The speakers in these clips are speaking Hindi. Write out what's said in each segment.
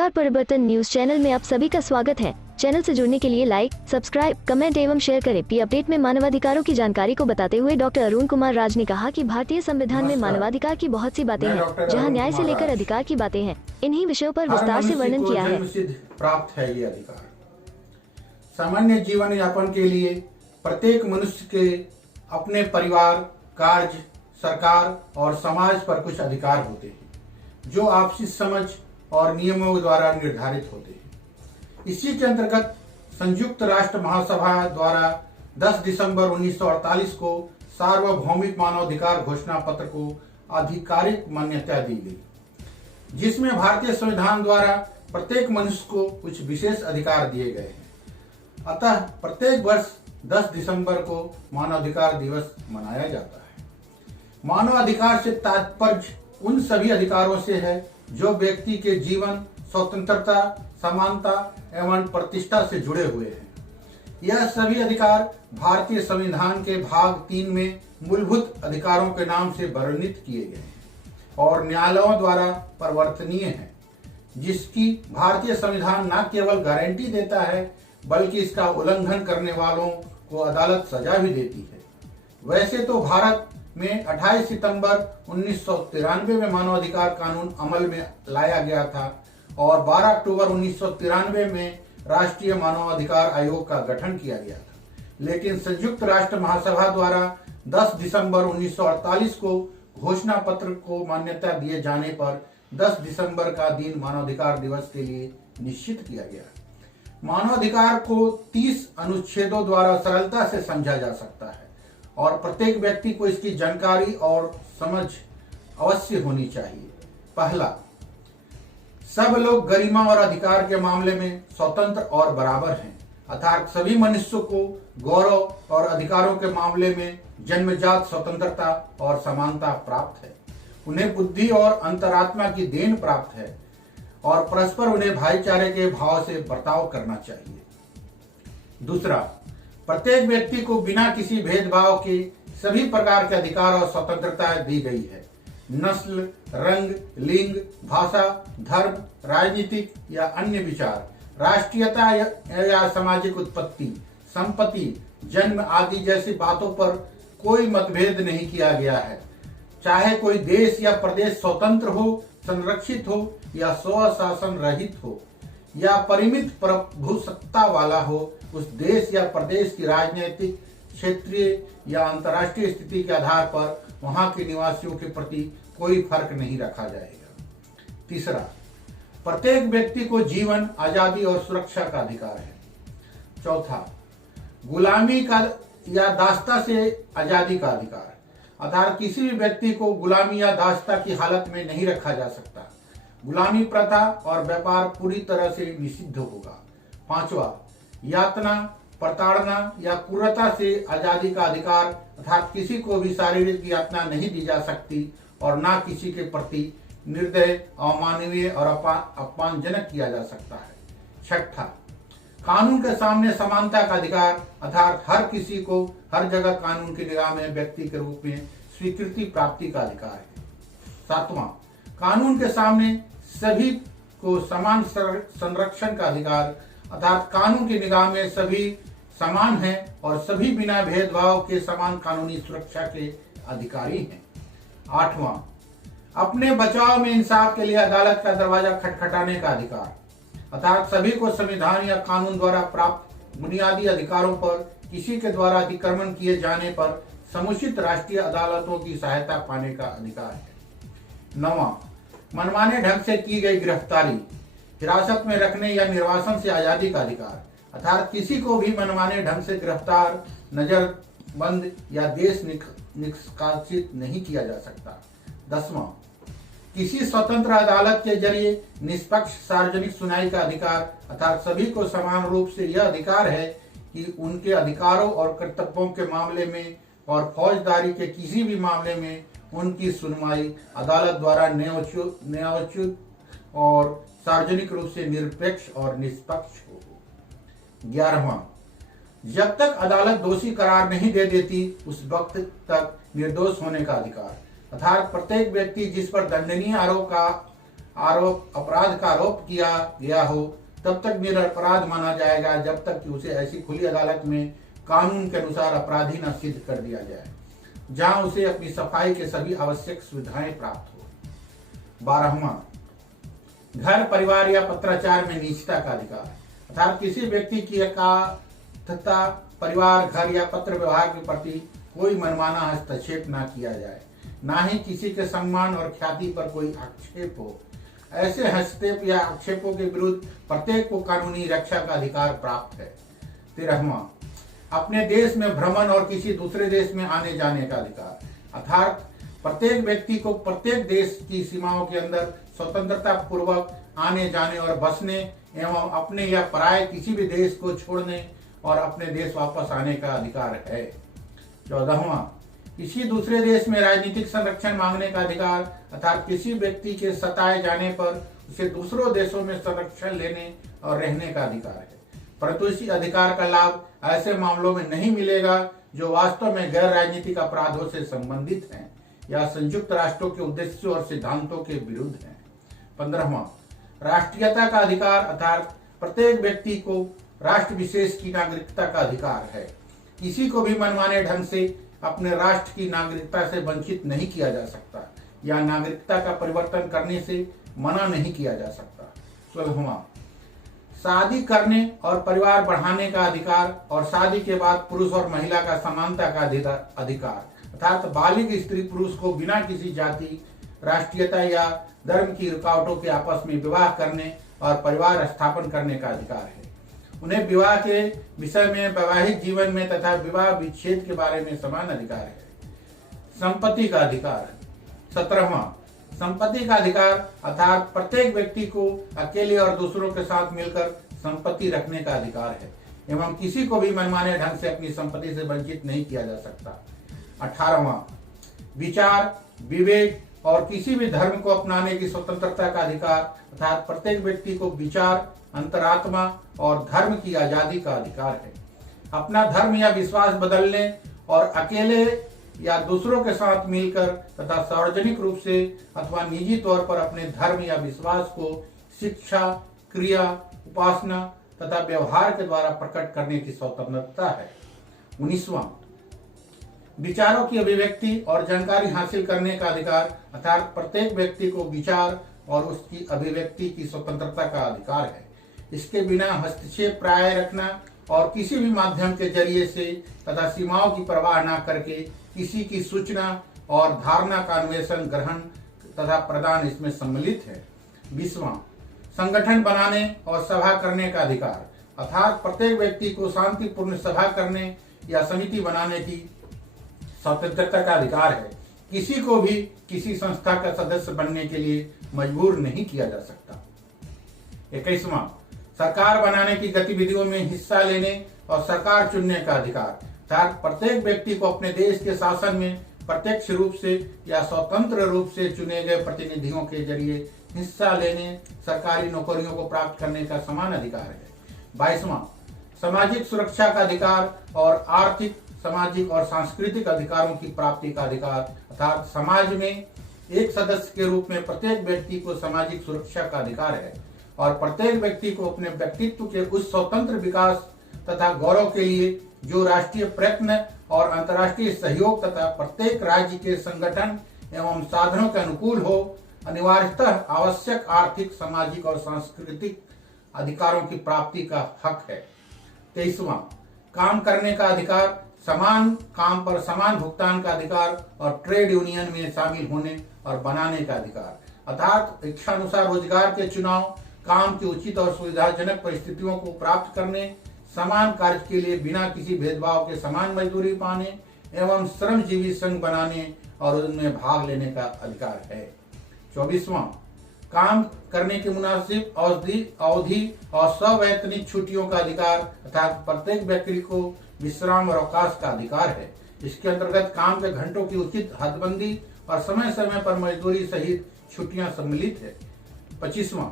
नमस्कार, परिवर्तन न्यूज चैनल में आप सभी का स्वागत है। चैनल से जुड़ने के लिए लाइक, सब्सक्राइब, कमेंट एवं शेयर करें। पी अपडेट में मानवाधिकारों की जानकारी को बताते हुए डॉक्टर अरुण कुमार राज ने कहा कि भारतीय संविधान में मानवाधिकार की बहुत सी बातें हैं, जहां न्याय से लेकर अधिकार की बातें हैं। इन्हीं विषयों पर विस्तार से वर्णन किया है। प्राप्त है ये अधिकार। सामान्य जीवन यापन के लिए प्रत्येक मनुष्य के अपने परिवार, कार्य, सरकार और समाज पर कुछ अधिकार होते हैं, जो आपसी समझ और नियमों द्वारा निर्धारित होते हैं। इसी के अंतर्गत संयुक्त राष्ट्र महासभा द्वारा 10 दिसंबर 1948 को सार्वभौमिक मानवाधिकार घोषणा पत्र को आधिकारिक मान्यता दी गई, जिसमें भारतीय संविधान द्वारा प्रत्येक मनुष्य को कुछ विशेष अधिकार दिए गए हैं। अतः प्रत्येक वर्ष 10 दिसंबर को मानवाधिकार दिवस मनाया जाता है। मानवाधिकार से तात्पर्य उन सभी अधिकारों से है जो व्यक्ति के जीवन, स्वतंत्रता, समानता एवं प्रतिष्ठा से जुड़े हुए हैं। यह सभी अधिकार भारतीय संविधान के भाग 3 में मूलभूत अधिकारों के नाम से वर्णित किए गए हैं और न्यायालयों द्वारा परिवर्तनीय हैं, जिसकी भारतीय संविधान न केवल गारंटी देता है बल्कि इसका उल्लंघन करने वालों को अदालत सजा भी देती है। वैसे तो भारत में 28 सितंबर 1993 में मानवाधिकार कानून अमल में लाया गया था और 12 अक्टूबर 1993 में राष्ट्रीय मानवाधिकार आयोग का गठन किया गया था। लेकिन संयुक्त राष्ट्र महासभा द्वारा 10 दिसंबर 1948 को घोषणा पत्र को मान्यता दिए जाने पर 10 दिसंबर का दिन मानवाधिकार दिवस के लिए निश्चित किया गया। मानवाधिकार को 30 अनुच्छेदों द्वारा सरलता से समझा जा सकता है और प्रत्येक व्यक्ति को इसकी जानकारी और समझ अवश्य होनी चाहिए। पहला, सब लोग गरिमा और अधिकार के मामले में स्वतंत्र और बराबर हैं, अर्थात सभी मनुष्यों को गौरव और अधिकारों के मामले में जन्मजात स्वतंत्रता और समानता प्राप्त है। उन्हें बुद्धि और अंतरात्मा की देन प्राप्त है और परस्पर उन्हें भाईचारे के भाव से बर्ताव करना चाहिए। दूसरा, प्रत्येक व्यक्ति को बिना किसी भेदभाव के सभी प्रकार के अधिकार और स्वतंत्रता दी गई है। नस्ल, रंग, लिंग, भाषा, धर्म, राजनीतिक या अन्य विचार, राष्ट्रीयता या सामाजिक उत्पत्ति, संपत्ति, जन्म आदि जैसी बातों पर कोई मतभेद नहीं किया गया है। चाहे कोई देश या प्रदेश स्वतंत्र हो, संरक्षित हो या स्वशासन रहित हो या परिमित प्रभुसत्ता वाला हो, उस देश या प्रदेश की राजनीतिक, क्षेत्रीय या अंतर्राष्ट्रीय स्थिति के आधार पर वहां के निवासियों के प्रति कोई फर्क नहीं रखा जाएगा। तीसरा, प्रत्येक व्यक्ति को जीवन, आजादी और सुरक्षा का अधिकार है। चौथा, गुलामी का या दासता से आजादी का अधिकार, अर्थात किसी भी व्यक्ति को गुलामी या दासता की हालत में नहीं रखा जा सकता। गुलामी प्रथा और व्यापार पूरी तरह से निषिद्ध होगा। पांचवा, यातना, प्रताड़ना या क्रूरता से आजादी का अधिकार, अर्थात किसी को भी शारीरिक यातना नहीं दी जा सकती और ना किसी के प्रति निर्दय, अमानवीय और अपमानजनक किया जा सकता है। छठा, कानून के सामने समानता का अधिकार, अर्थात हर किसी को हर जगह कानून की निगाह में व्यक्ति के रूप में स्वीकृति प्राप्ति का अधिकार है। सातवां, कानून के सामने सभी को समान संरक्षण का अधिकार, अर्थात कानून की निगाह में सभी समान हैं और सभी बिना भेदभाव के समान कानूनी सुरक्षा के अधिकारी हैं। आठवां, अपने बचाव में इंसाफ के लिए अदालत का दरवाजा खटखटाने का अधिकार, अर्थात सभी को संविधान या कानून द्वारा प्राप्त बुनियादी अधिकारों पर किसी के द्वारा अतिक्रमण किए जाने पर समुचित राष्ट्रीय अदालतों की सहायता पाने का अधिकार है। नौवां, मनमाने ढंग से की गई गिरफ्तारी, हिरासत में रखने या निर्वासन से आजादी का अधिकार, अर्थात किसी को भी मनमाने ढंग से गिरफ्तार, नजरबंद या देश निष्कासित नहीं किया जा सकता। 10वां, किसी स्वतंत्र अदालत के जरिए निष्पक्ष सार्वजनिक सुनवाई का अधिकार, अर्थात सभी को समान रूप से यह अधिकार है कि उनके अधिकारों और कर्तव्यों के मामले में और फौजदारी के किसी भी मामले में उनकी सुनवाई अदालत द्वारा न्यायोचित और सार्वजनिक रूप से निरपेक्ष और निष्पक्ष हो। 11वां, जब तक अदालत दोषी करार नहीं दे देती उस वक्त तक निर्दोष होने का अधिकार, अर्थात प्रत्येक व्यक्ति जिस पर दंडनीय अपराध का आरोप किया गया हो तब तक निरपराध माना जाएगा, जब तक कि उसे ऐसी खुली अदालत में कानून के अनुसार अपराधी न सिद्ध कर दिया जाए, जहां उसे अपनी सफाई के सभी आवश्यक सुविधाएं प्राप्त हो। 12वां, घर, परिवार या पत्राचार में निजता का अधिकार, अर्थात किसी व्यक्ति की तथा परिवार, घर या पत्र व्यवहार के प्रति कोई मनमाना हस्तक्षेप न किया जाए, ना ही किसी के सम्मान और ख्याति पर कोई आक्षेप हो। ऐसे हस्तक्षेप या आक्षेपों के विरुद्ध प्रत्येक को कानूनी रक्षा का अधिकार प्राप्त है। 13वां, अपने देश में भ्रमण और किसी दूसरे देश में आने जाने का अधिकार, अर्थात प्रत्येक व्यक्ति को प्रत्येक देश की सीमाओं के अंदर स्वतंत्रता पूर्वक आने जाने और बसने एवं अपने या पराये किसी भी देश को छोड़ने और अपने देश वापस आने का अधिकार है। 14वां, किसी दूसरे देश में राजनीतिक संरक्षण मांगने का अधिकार, अर्थात किसी व्यक्ति के सताए जाने पर उसे दूसरों देशों में संरक्षण लेने और रहने का अधिकार है, परंतु इसी अधिकार का लाभ ऐसे मामलों में नहीं मिलेगा जो वास्तव में गैर राजनीतिक अपराधों से संबंधित हैं या संयुक्त राष्ट्रों के उद्देश्यों और सिद्धांतों के विरुद्ध हैं। 15वां, राष्ट्रीयता का अधिकार, अर्थात प्रत्येक व्यक्ति को राष्ट्र विशेष की नागरिकता का अधिकार है। किसी को भी मनमाने ढंग से अपने राष्ट्र की नागरिकता से वंचित नहीं किया जा सकता या नागरिकता का परिवर्तन करने से मना नहीं किया जा सकता। 16वां, शादी करने और परिवार बढ़ाने का अधिकार और शादी के बाद पुरुष और महिला का समानता का अधिकार, अर्थात बालिग स्त्री पुरुष को बिना किसी जाति, राष्ट्रीयता या धर्म की रुकावटों के आपस में विवाह करने और परिवार स्थापन करने का अधिकार है। उन्हें विवाह के विषय में, वैवाहिक जीवन में तथा विवाह विच्छेद के बारे में समान अधिकार है। संपत्ति का अधिकार। 17वां, संपत्ति का अधिकार, अर्थात प्रत्येक व्यक्ति को अकेले और दूसरों के साथ मिलकर संपत्ति रखने का अधिकार है एवं किसी को भी मनमाने ढंग से अपनी संपत्ति से वंचित नहीं किया जा सकता। 18वां, विचार, विवेक और किसी भी धर्म को अपनाने की स्वतंत्रता का अधिकार, अर्थात प्रत्येक व्यक्ति को विचार, अंतरात्मा और धर्म की आजादी का अधिकार है। अपना धर्म या विश्वास बदलने और अकेले या दूसरों के साथ मिलकर तथा सार्वजनिक रूप से अथवा निजी तौर पर अपने धर्म या विश्वास को शिक्षा, क्रिया, उपासना तथा व्यवहार के द्वारा प्रकट करने की स्वतंत्रता है। 19वां, विचारों की अभिव्यक्ति और जानकारी हासिल करने का अधिकार, अर्थात प्रत्येक व्यक्ति को विचार और उसकी अभिव्यक्ति की स्वतंत्रता का अधिकार है। इसके बिना हस्तक्षेप प्राय रखना और किसी भी माध्यम के जरिए से तथा सीमाओं की परवाह न करके किसी की सूचना और धारणा का अन्वेषण, ग्रहण तथा प्रदान इसमें सम्मिलित है। 20वां, संगठन बनाने और सभा करने का अधिकार, अर्थात प्रत्येक व्यक्ति को शांतिपूर्ण सभा करने या समिति बनाने की स्वतंत्रता का अधिकार है। किसी को भी किसी संस्था का सदस्य बनने के लिए मजबूर नहीं किया जा सकता। 21वां, सरकार बनाने की गतिविधियों में हिस्सा लेने और सरकार चुनने का अधिकार, अर्थात प्रत्येक व्यक्ति को अपने देश के शासन में प्रत्यक्ष रूप से या स्वतंत्र रूप से चुने गए प्रतिनिधियों के जरिए हिस्सा लेने, सरकारी नौकरियों को प्राप्त करने का समान अधिकार है। 22वां, सामाजिक सुरक्षा का अधिकार और आर्थिक, सामाजिक और सांस्कृतिक अधिकारों की प्राप्ति का अधिकार, अर्थात समाज में एक सदस्य के रूप में प्रत्येक व्यक्ति को सामाजिक सुरक्षा का अधिकार है और प्रत्येक व्यक्ति को अपने व्यक्तित्व के उस स्वतंत्र विकास तथा गौरव के लिए जो राष्ट्रीय प्रयत्न और अंतर्राष्ट्रीय सहयोग तथा प्रत्येक राज्य के संगठन एवं साधनों के अनुकूल हो, अनिवार्यतः आवश्यक आर्थिक, सामाजिक और सांस्कृतिक अधिकारों की प्राप्ति का हक है। 23वां, काम करने का अधिकार, समान काम पर समान भुगतान का अधिकार और ट्रेड यूनियन में शामिल होने और बनाने का अधिकार, अर्थात इच्छानुसार रोजगार के चुनाव, काम की उचित और सुविधाजनक परिस्थितियों को प्राप्त करने, समान कार्य के लिए बिना किसी भेदभाव के समान मजदूरी पाने एवं श्रमजीवी संघ बनाने और उनमें भाग लेने का अधिकार है। 24वां, काम करने की मुनासिब अवधि और सवैतनिक छुट्टियों का अधिकार, अर्थात प्रत्येक व्यक्ति को विश्राम और अवकाश का अधिकार है। इसके अंतर्गत काम के घंटों की उचित हदबंदी और समय समय पर मजदूरी सहित छुट्टियां सम्मिलित है। 25वां,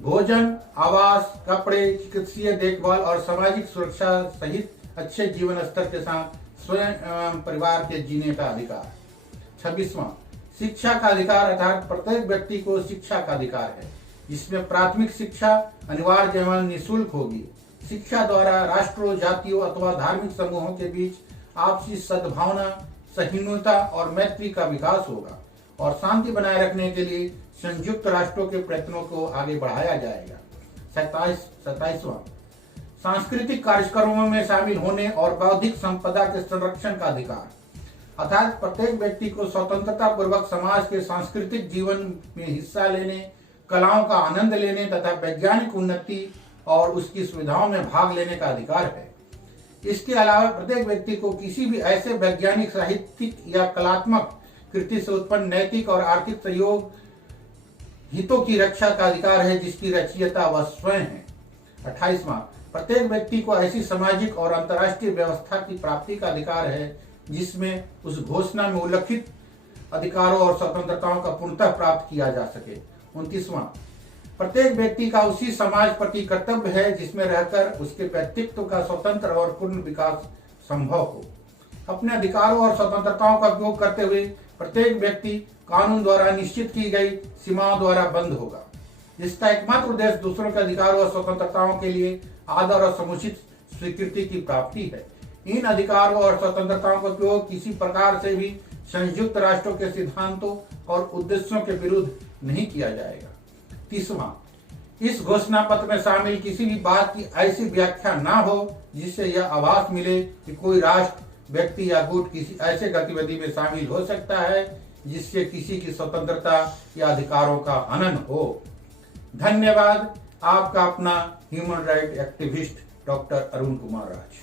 भोजन, आवास, कपड़े, चिकित्सीय देखभाल और सामाजिक सुरक्षा सहित अच्छे जीवन स्तर के साथ स्वयं एवं परिवार के जीने का अधिकार। 26वां, शिक्षा का अधिकार अर्थात प्रत्येक व्यक्ति को शिक्षा का अधिकार है, जिसमें प्राथमिक शिक्षा अनिवार्य एवं निःशुल्क होगी। शिक्षा द्वारा राष्ट्रों, जातियों अथवा धार्मिक समूहों के बीच आपसी सद्भावना, सहिष्णुता और मैत्री का विकास होगा और शांति बनाए रखने के लिए संयुक्त राष्ट्रों के प्रयत्नों को आगे बढ़ाया जाएगा। 27वां सांस्कृतिक कार्यक्रमों में शामिल होने और बौद्धिक संपदा के संरक्षण का अधिकार अर्थात प्रत्येक व्यक्ति को स्वतंत्रता पूर्वक समाज के सांस्कृतिक जीवन में हिस्सा लेने, कलाओं का आनंद लेने तथा वैज्ञानिक उन्नति और उसकी सुविधाओं में भाग लेने का अधिकार है। इसके अलावा प्रत्येक व्यक्ति को किसी भी ऐसे वैज्ञानिक, साहित्यिक या कलात्मक कृति से उत्पन्न नैतिक और आर्थिक सहयोग हितों की रक्षा का अधिकार है, जिसकी रचयिता वह स्वयं है। 28वां प्रत्येक व्यक्ति को ऐसी सामाजिक और अंतर्राष्ट्रीय व्यवस्था की प्राप्ति का अधिकार है जिसमें उस घोषणा में उल्लिखित अधिकारों और स्वतंत्रताओं का पूर्णतः प्राप्त किया जा सके। 29वां प्रत्येक व्यक्ति का उसी समाज प्रति कर्तव्य है जिसमें रहकर उसके व्यक्तित्व का स्वतंत्र और पूर्ण विकास संभव हो। अपने अधिकारों और स्वतंत्रताओं का उपयोग करते हुए प्रत्येक व्यक्ति कानून द्वारा निश्चित की गई सीमाओं द्वारा बंद होगा, जिसका एकमात्र उद्देश्य दूसरों के अधिकारों और स्वतंत्रताओं के लिए आदर और समुचित स्वीकृति की प्राप्ति है। इन अधिकारों और स्वतंत्रताओं का उपयोग किसी प्रकार से भी संयुक्त राष्ट्रों के सिद्धांतों और उद्देश्यों के विरुद्ध नहीं किया जाएगा। 30वां इस घोषणा पत्र में शामिल किसी भी बात की ऐसी व्याख्या ना हो जिससे यह आभास मिले कि कोई राष्ट्र, व्यक्ति या गुट किसी ऐसे गतिविधि में शामिल हो सकता है जिससे किसी की स्वतंत्रता या अधिकारों का हनन हो। धन्यवाद। आपका अपना human right activist doctor Arun Kumar राज।